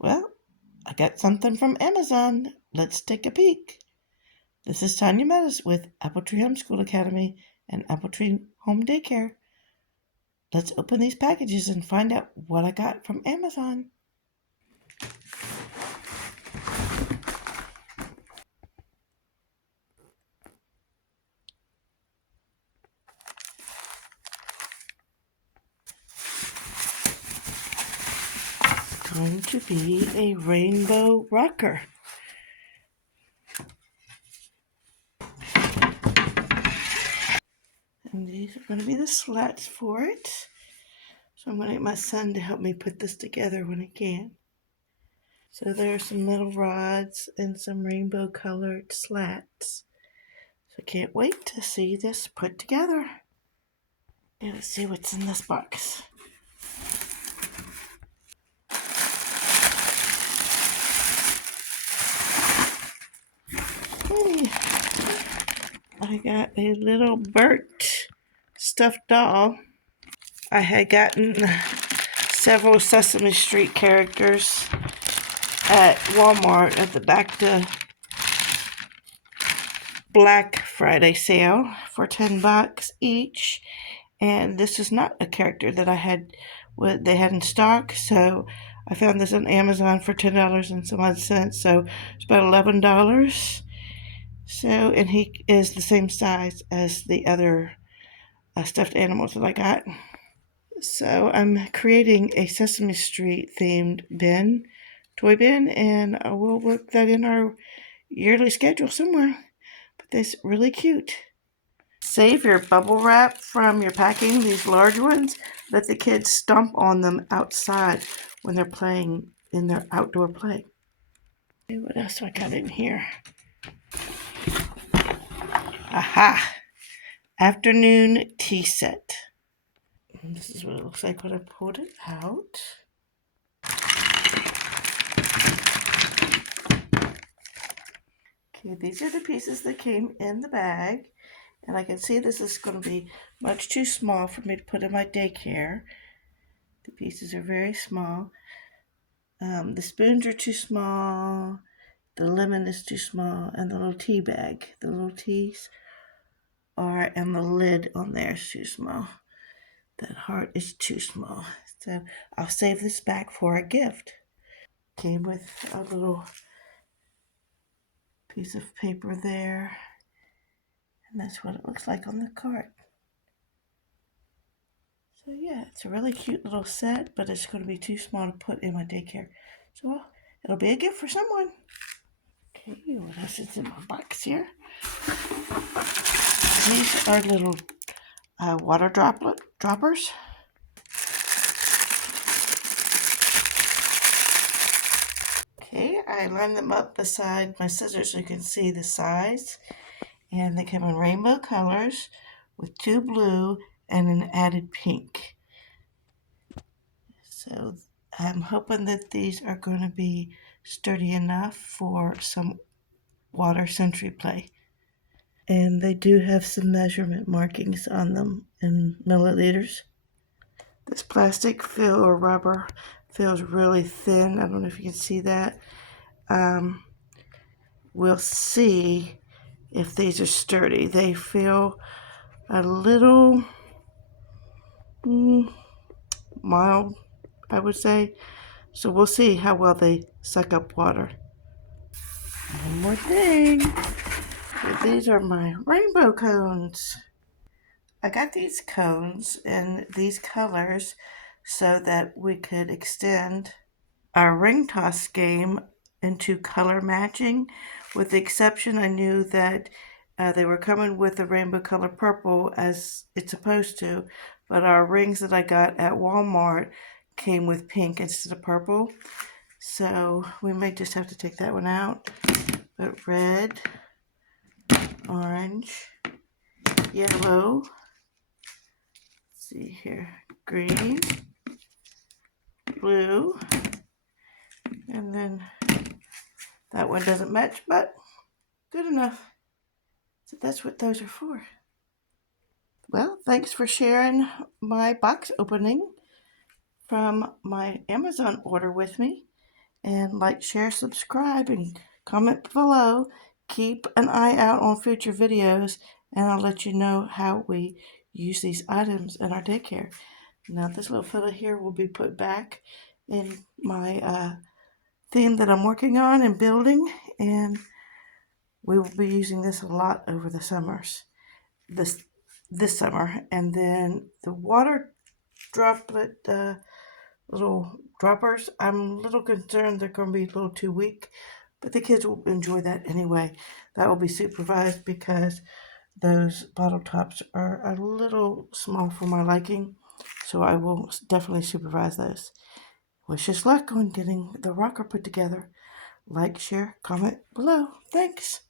Well, I got something from Amazon. Let's take a peek. This is Tanya Meadows with Apple Tree Homeschool Academy and Apple Tree Home Daycare. Let's open these packages and find out what I got from Amazon. It's going to be a rainbow rocker. And these are going to be the slats for it. So I'm going to get my son to help me put this together when he can. So there are some metal rods and some rainbow colored slats. So I can't wait to see this put together. Okay, let's see what's in this box. Hey, I got a little Bert stuffed doll. I had gotten several Sesame Street characters at Walmart at the back to Black Friday sale for $10 each. And this is not a character that they had in stock, so I found this on Amazon for $10 and some odd cents, so it's about $11. So, and he is the same size as the other stuffed animals that I got. So I'm creating a Sesame Street themed toy bin, and I will work that in our yearly schedule somewhere. But this is really cute. Save your bubble wrap from your packing, these large ones. Let the kids stomp on them outside when they're playing in their outdoor play. Okay, what else do I got in here? Aha! Afternoon tea set. And this is what it looks like when I pulled it out. Okay, these are the pieces that came in the bag. And I can see this is going to be much too small for me to put in my daycare. The pieces are very small. The spoons are too small. The lemon is too small. And the little tea bag, the little teas are, and the lid on there is too small. That heart is too small. So I'll save this back for a gift. Came with a little piece of paper there. And that's what it looks like on the card. So yeah, it's a really cute little set, but it's going to be too small to put in my daycare. So it'll be a gift for someone. Okay, what else is in my box here? These are little water droppers. Okay, I lined them up beside my scissors so you can see the size. And they come in rainbow colors with 2 blue and an added pink. So I'm hoping that these are going to be sturdy enough for some water century play. And they do have some measurement markings on them in milliliters. This plastic fill or rubber feels really thin. I don't know if you can see that. We'll see if these are sturdy. They feel a little mild, I would say. So we'll see how well they suck up water. One more thing. These are my rainbow cones. I got these cones in these colors so that we could extend our ring toss game into color matching. With the exception, I knew that they were coming with the rainbow color purple as it's supposed to, but our rings that I got at Walmart came with pink instead of purple. So we may just have to take that one out. But red, orange, yellow, let's see here, green, blue, and then that one doesn't match, but good enough. So that's what those are for. Well, thanks for sharing my box opening from my Amazon order with me. and like, share, subscribe, and comment below. Keep an eye out on future videos, and I'll let you know how we use these items in our daycare. Now, this little fella here will be put back in my theme that I'm working on and building, and we will be using this a lot over the summers. This summer, and then the water droplet little droppers. I'm a little concerned they're going to be a little too weak, but the kids will enjoy that anyway. That will be supervised because those bottle tops are a little small for my liking, so I will definitely supervise those. Wish us luck on getting the rocker put together. Like, share, comment below. Thanks.